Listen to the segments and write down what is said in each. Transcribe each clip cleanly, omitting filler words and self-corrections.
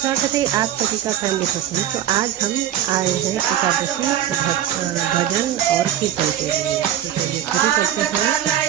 स्वागत है आप सभी का फैमिली पसंद। तो आज हम आए हैं एकादशी भजन और कीर्तन के लिए। तो चलिए शुरू करते हैं।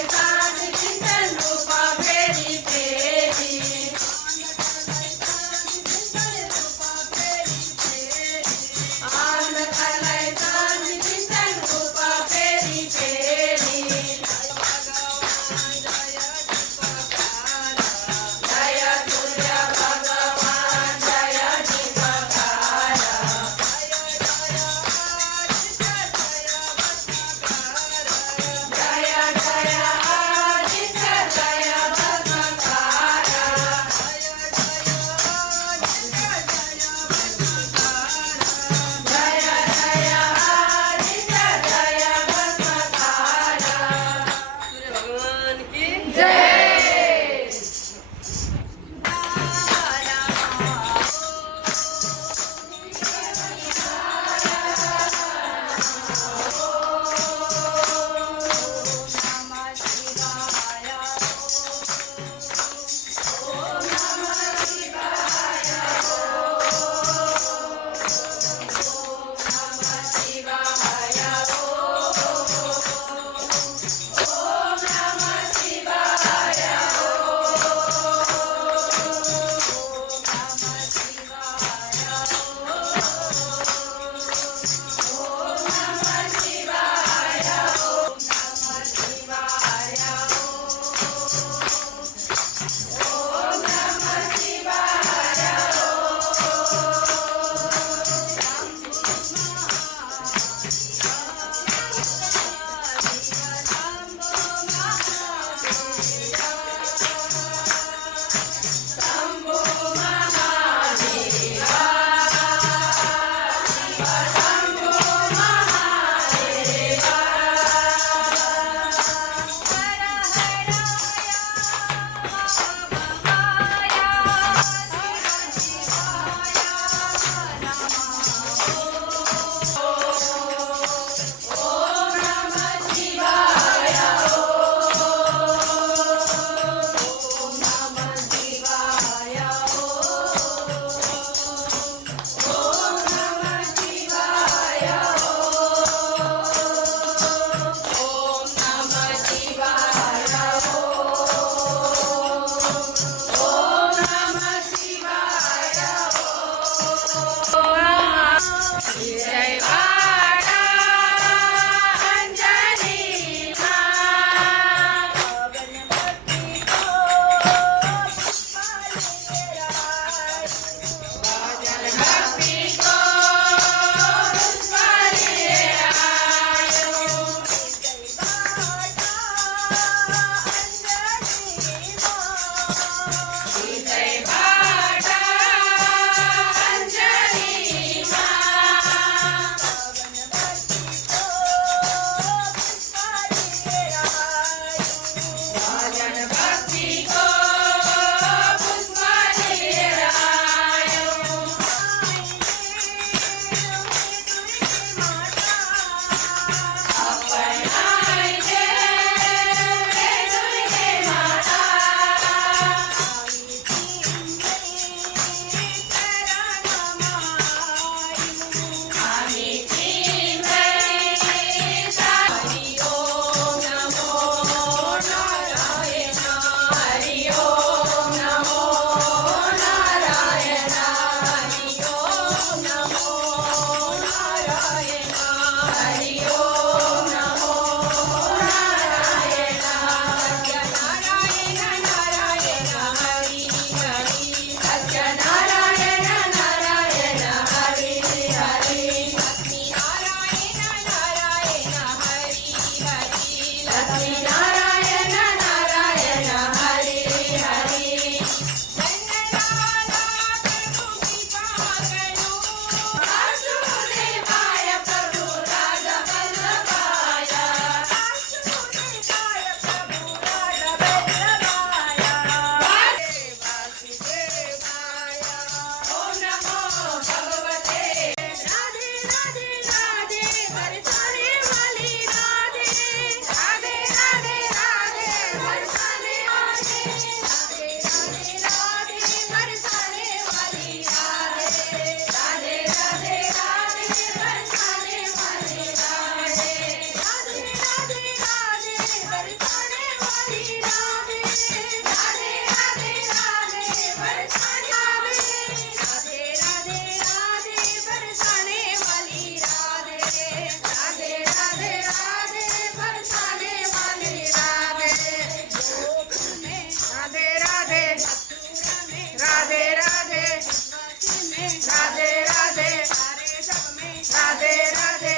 राधे राधे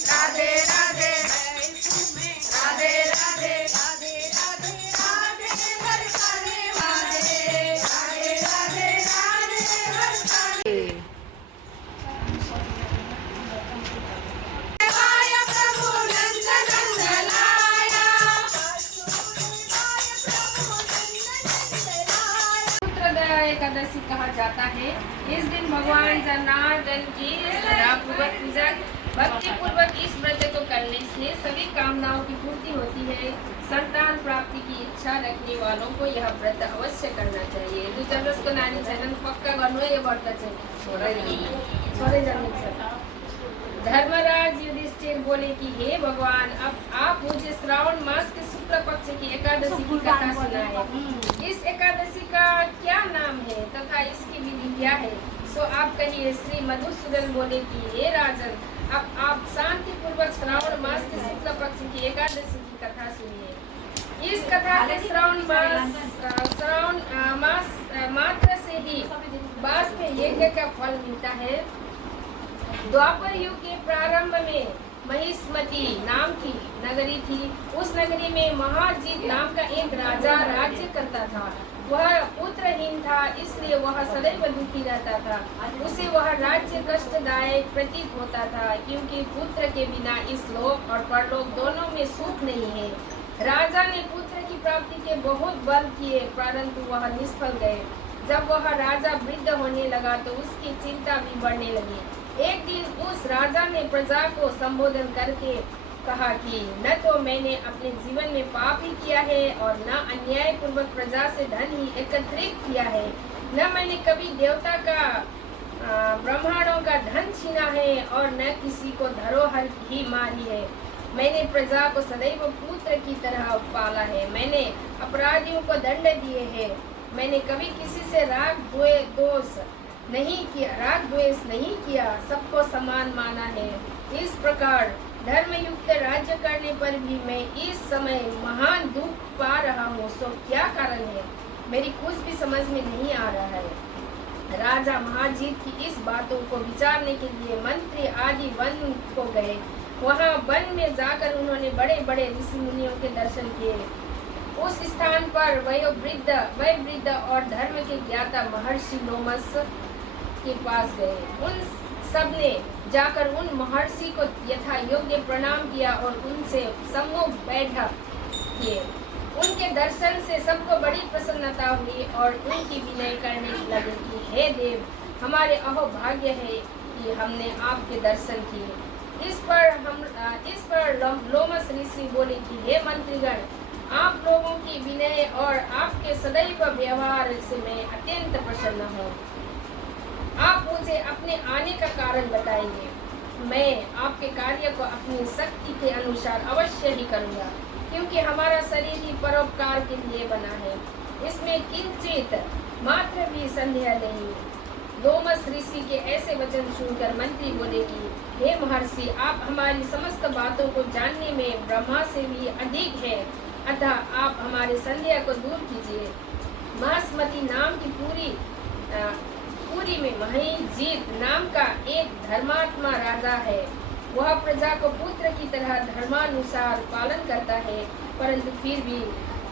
राधे राधे राधे राधे राधे राधे राधे बरसाने वाले राधे राधे राधे बरसाने वाया प्रभु नंद नंद लाया पुत्रदया एकादशी कहा जाता है। इस दिन भगवान जनार्दन की श्रद्धापूर्वक पूजा भक्ति पूर्वक इस व्रत को करने से सभी कामनाओं की पूर्ति होती है। संतान प्राप्ति की इच्छा रखने वालों को यह व्रत अवश्य करना चाहिए। जो जब को नानी चलन पक्का गर्नु ये व्रत चाहिए। धर्मराज युधिष्ठिर बोले कि हे भगवान, अब आप मुझे श्रावण मास के शुक्ल पक्ष की एकादशी की कथा सुनाए। इस एकादशी का क्या नाम है तथा इसकी विधि क्या है, सो आप कहिए। श्री मधुसूदन बोले कि हे राजन, अब आप शांति पूर्वक श्रावण मास के शुक्ल पक्ष की एकादशी की कथा सुनिए। इस कथा के श्रावण मास मात्र से ही बाद में यज्ञ का फल मिलता है। द्वापर युग के प्रारंभ में महिष्मती नाम की नगरी थी। उस नगरी में महाजीत नाम का एक राजा राज्य करता था। वह पुत्रहीन था, इसलिए वह सदैव दुखी रहता था। उसे वह राज्य कष्टदायक प्रतीत होता था, क्योंकि पुत्र के बिना इस लोक और परलोक दोनों में सुख नहीं है। राजा ने पुत्र की प्राप्ति के बहुत बल किए, परंतु वह निष्फल गए। जब वह राजा वृद्ध होने लगा तो उसकी चिंता भी बढ़ने लगी। एक दिन उस राजा ने प्रजा को संबोधन करके कहा कि न तो मैंने अपने जीवन में पाप ही किया है और न अन्याय पूर्वक प्रजा से धन ही एकत्रित किया है, न मैंने कभी देवता का ब्राह्मणों का धन छीना है और न किसी को धरोहर ही मारी है। मैंने प्रजा को सदैव पुत्र की तरह पाला है। मैंने अपराधियों को दंड दिए हैं। मैंने कभी किसी से राग द्वेष नहीं किया, सबको समान माना है। इस प्रकार धर्मयुक्त राज्य करने पर भी मैं इस समय महान दुख पा रहा हूँ, सो क्या कारण है, मेरी कुछ भी समझ में नहीं आ रहा है। राजा महाजीत की इस बातों को विचारने के लिए मंत्री आदि वन को गए। वहाँ वन में जाकर उन्होंने बड़े बड़े ऋषि मुनियों के दर्शन किए। उस स्थान पर वह वृद्ध और धर्म के ज्ञाता महर्षि लोमस के पास गए। उन सब ने जाकर उन महर्षि को यथा योग्य प्रणाम किया और उनसे सम्मुख बैठक किए। उनके दर्शन से सबको बड़ी प्रसन्नता हुई और उनकी विनय करने लगे कि हे देव, हमारे अहोभाग्य है कि हमने आपके दर्शन किए। इस पर लोमस ऋषि बोले कि हे मंत्रीगण, आप लोगों की विनय और आपके सदैव व्यवहार से मैं अत्यंत प्रसन्न हूँ। आप मुझे अपने आने का कारण बताइए। मैं आपके कार्य को अपनी शक्ति के अनुसार अवश्य ही करूँगा, क्योंकि हमारा शरीर ही परोपकार के लिए बना है, इसमें किंचित मात्र भी संदेह नहीं। लोमस ऋषि के ऐसे वचन सुनकर मंत्री बोले कि हे महर्षि, आप हमारी समस्त बातों को जानने में ब्रह्मा से भी अधिक है, अतः आप हमारे संदेह को दूर कीजिए। महास्मती नाम की पूरी में महिजीत नाम का एक धर्मात्मा राजा है। वह प्रजा को पुत्र की तरह धर्मानुसार पालन करता है, परंतु फिर भी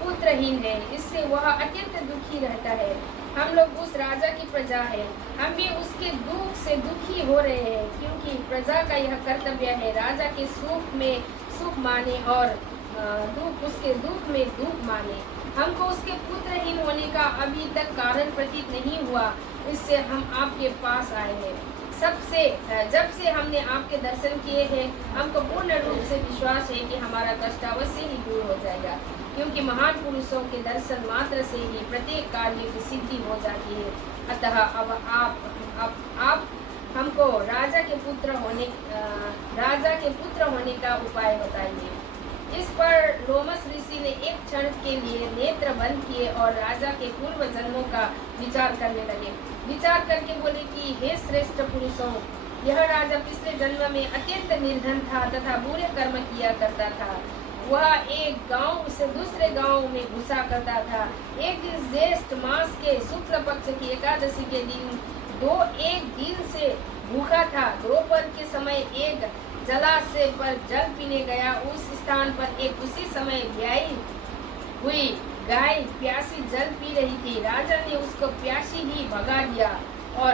पुत्रहीन है। इससे वह अत्यंत दुखी रहता है। हम लोग उस राजा की प्रजा है, हम भी उसके दुख से दुखी हो रहे हैं, क्योंकि प्रजा का यह कर्तव्य है राजा के सुख में सुख माने और उसके दुख में दुख माने। हमको उसके पुत्रहीन होने का अभी तक कारण प्रतीत नहीं हुआ, इससे हम आपके पास आए हैं। जब से हमने आपके दर्शन किए हैं, हमको पूर्ण रूप से विश्वास है कि हमारा कष्ट अवश्य ही दूर हो जाएगा, क्योंकि महान पुरुषों के दर्शन मात्र से ही प्रत्येक कार्य की सिद्धि हो जाती है। अतः अब आप हमको राजा के पुत्र होने का उपाय बताइए। इस पर लोमस ऋषि ने एक क्षण के लिए नेत्र बंद किए और राजा के पूर्व जन्मों का विचार करने लगे। विचार करके बोले कि हे श्रेष्ठ पुरुषों, यह राजा पिछले जन्म में अत्यंत निर्धन था तथा बुरे कर्म किया करता था। वह एक गांव से दूसरे गांव में घुसा करता था। एक दिन ज्येष्ठ मास के शुक्ल पक्ष की एकादशी के दिन एक दिन से भूखा था। दोपहर के समय एक जलाशय पर जल पीने गया। उस स्थान पर एक उसी समय ब्याही हुई गाय प्यासी जल पी रही थी। राजा ने उसको प्यासी ही भगा दिया और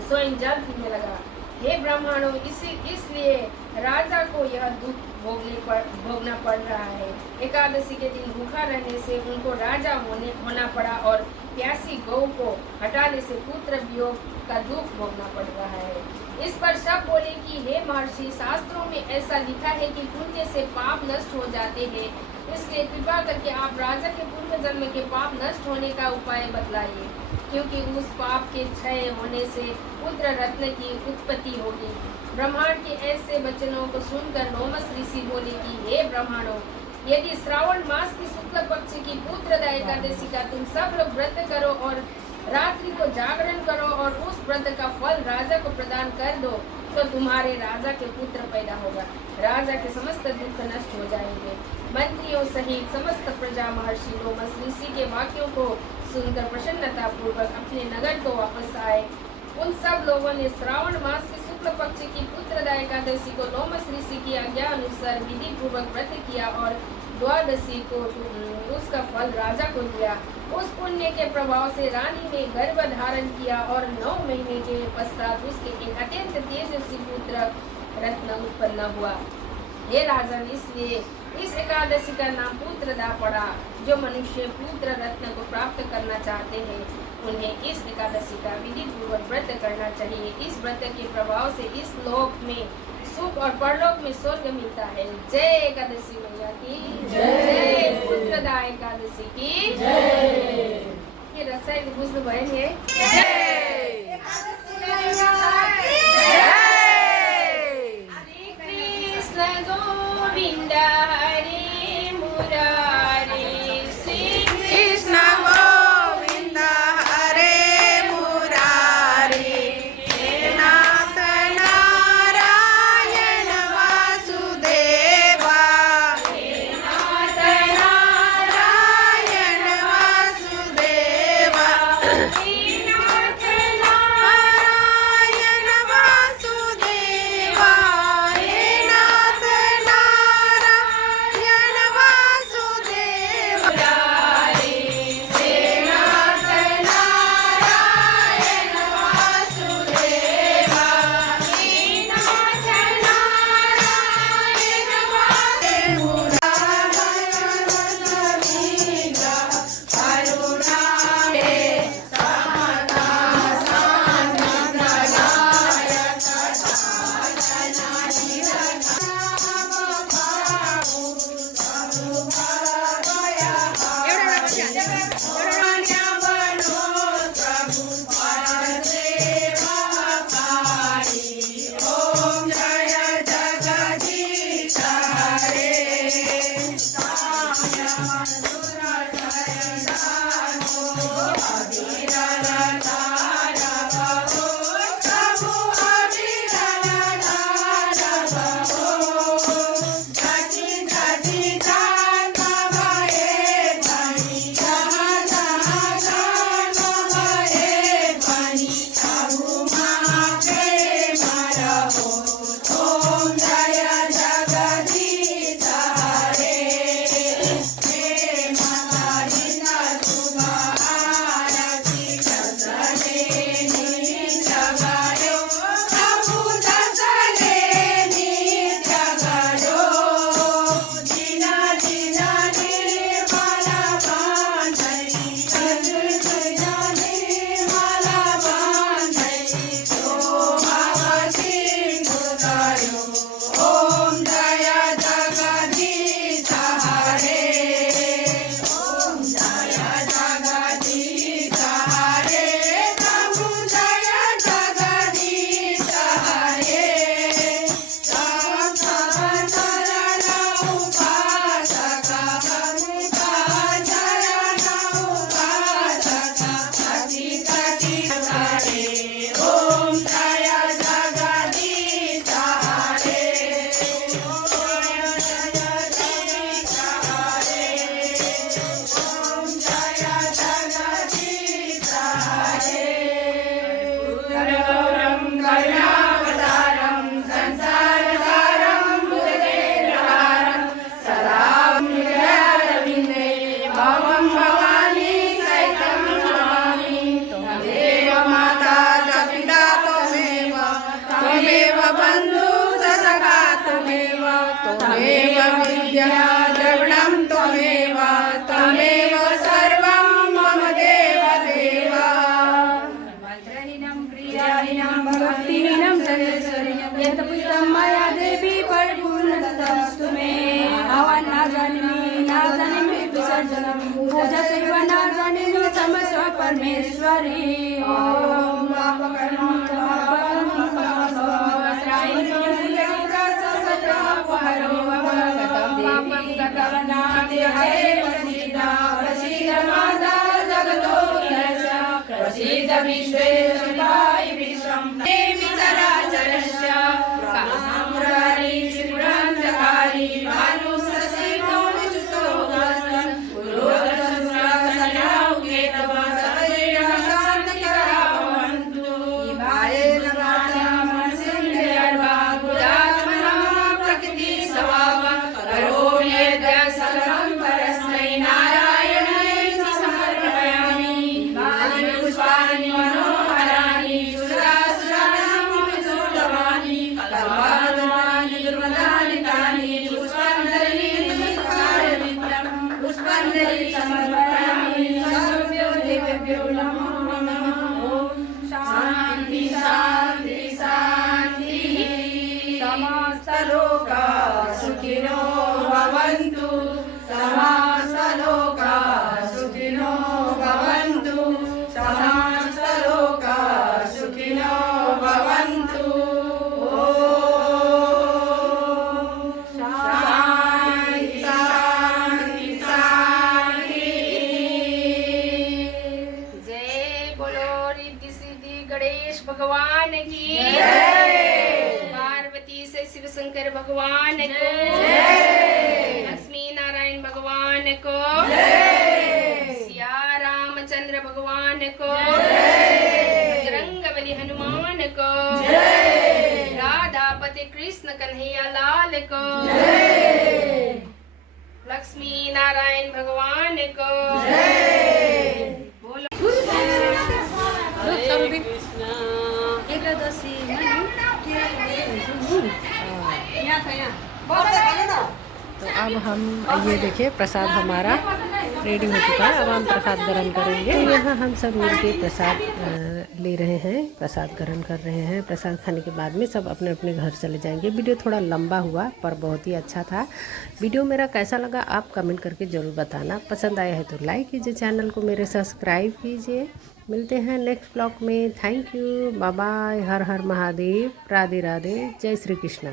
स्वयं जल पीने लगा। हे ब्राह्मणों, इसलिए राजा को यह दुख भोगना पड़ रहा है। एकादशी के दिन भूखा रहने से उनको राजा होना पड़ा और प्यासी गौ को हटाने से पुत्र वियोग का दुख भोगना पड़ रहा है। इस पर सब बोले कि हे महर्षि, शास्त्रों में ऐसा लिखा है कि पुण्य से पाप नष्ट हो जाते हैं, इसलिए कृपा करके आप राजा के पूर्व जन्म के पाप नष्ट होने का उपाय बतलाइए, क्योंकि उस पाप के क्षय होने से पुत्र रत्न की उत्पत्ति होगी। ब्रह्मांड के ऐसे वचनों को सुनकर लोमस ऋषि बोले कि हे ब्राह्मणों, यदि श्रावण मास की शुक्ल पक्ष की पुत्रदा एकादशी का तुम सब लोग व्रत करो और रात्रि को जागरण करो और उस व्रत का फल राजा को प्रदान कर दो, तो तुम्हारे राजा के पुत्र पैदा होगा। राजा के समस्त दुख नष्ट हो जाएंगे। मंत्रियों सहित समस्त प्रजा महर्षि लोमस ऋषि के वाक्यों को सुनकर प्रसन्नता पूर्वक अपने नगर को वापस आए। उन सब लोगों ने श्रावण मास के शुक्ल पक्ष की पुत्रदा एकादशी को लोमस ऋषि की आज्ञा अनुसार विधि पूर्वक व्रत किया और द्वादशी को उसका फल राजा को दिया। उस पुण्य के प्रभाव से रानी ने गर्भ धारण किया और 9 महीने के पश्चात उसके एक अत्यंत तेजस्वी पुत्र रत्न उत्पन्न हुआ। हे राजन, इसलिए इस एकादशी का नाम पुत्रदा पड़ा। जो मनुष्य पुत्र रत्न को प्राप्त करना चाहते हैं, उन्हें इस एकादशी का विधि पूर्वक व्रत करना चाहिए। इस व्रत के प्रभाव से इस लोक में सुख और परलोक में स्वर्ग मिलता है। जय एकादशी मैया की जय, पुत्रदा एकादशी की जय। ये रसाई बुझ्नु भयो नि है। गोविंद हरे मुरारी, श्री कृष्ण गोविंद हरे मुरारी, हे नाथ नारायण वासुदेवा, हे नाथ नारायण वासुदेवा, हे नाथ नारायण वासुदेवा, हे नाथ नारायण वासुदेवा, मुरारी, हे नाथ नारायण वासुदेवा, हे नाथ नारायण वासुदेवा, करुणा ओम जय जगदीश हरे, ओम जय जगदीश हरे, हे माता रीना सुबह आरती दसले नित्य गायो, प्रभु दसले नित्य गायो, दीना दीना निर्मला बांधई, दीना निर्मला बांधई, जो भगवती मुरायो, ओम जय जगदीश हरे, ओम जय जगदीश हरे, प्रभु जय जगदीश हरे, चरण उपासक भगवता चरण उपासक कति कति हरे, ओम जय जगदीश हरे, ओम जय जगदीश हरे, ओम जय जगदीश हरे, गौरम गणा विद्यादायिनां भक्तिहीनं सर्वेश्वरी यत्पुत्रं मया देवी परिपूर्णतस्तु मे आवां न जानामि विसर्जनं पूजा चैव न जानामि क्षमस्व परमेश्वरी ॐ प्रसीद विश्वेश्वराय विश्वं देवी चराचरस्य काममुरारी श्रीपुरान्तकारी भानुससीमोनिसुतो गस्तन् पुरोधसुरासनाउकेतव सदैव शान्तिकरा भवन्तु इवायेन वाचा मनसिन्द्रियर्वा गुणात्मना प्रकृति स्वभाव करोम्येद सकलं परस्मै नारायणाय समर्पयामि पुष्पाणि मनोहराणि सुरासुराणामभिदुर्लभानि कल्पादमानि दुर्मदानि तानि पुष्पाञ्जलि समर्पयामि सर्वेभ्यो देवेभ्यो नमो नमः ॐ शान्ति शान्ति शान्तिः समस्तलोकाः सुखिनो भवन्तु समस्तलोकाः सुखिनो भवन्तु समस्तलोकाः सुखिनो भवन्तु ॐ शान्ति शान्ति शान्तिः जय बोलो रिद्धि सिद्धि गणेश भगवान की पार्वती से शिव शंकर भगवान को लक्ष्मी नारायण भगवान को सिया रामचंद्र भगवान को बजरंगबली हनुमान को राधापति कृष्ण कन्हैया लाल को लक्ष्मी नारायण भगवान को एकादशी तो अब हम ये देखिए प्रसाद हमारा रेडी हो चुका है। अब हम प्रसाद ग्रहण करेंगे। यहाँ हम सब मिलके प्रसाद ले रहे हैं, प्रसाद ग्रहण कर रहे हैं। प्रसाद खाने के बाद में सब अपने अपने घर चले जाएंगे। वीडियो थोड़ा लंबा हुआ पर बहुत ही अच्छा था। वीडियो मेरा कैसा लगा आप कमेंट करके ज़रूर बताना। पसंद आया है तो लाइक कीजिए, चैनल को मेरे सब्सक्राइब कीजिए। मिलते हैं नेक्स्ट ब्लॉग में। थैंक यू, बाय बाय, हर हर महादेव, राधे राधे, जय श्री कृष्णा।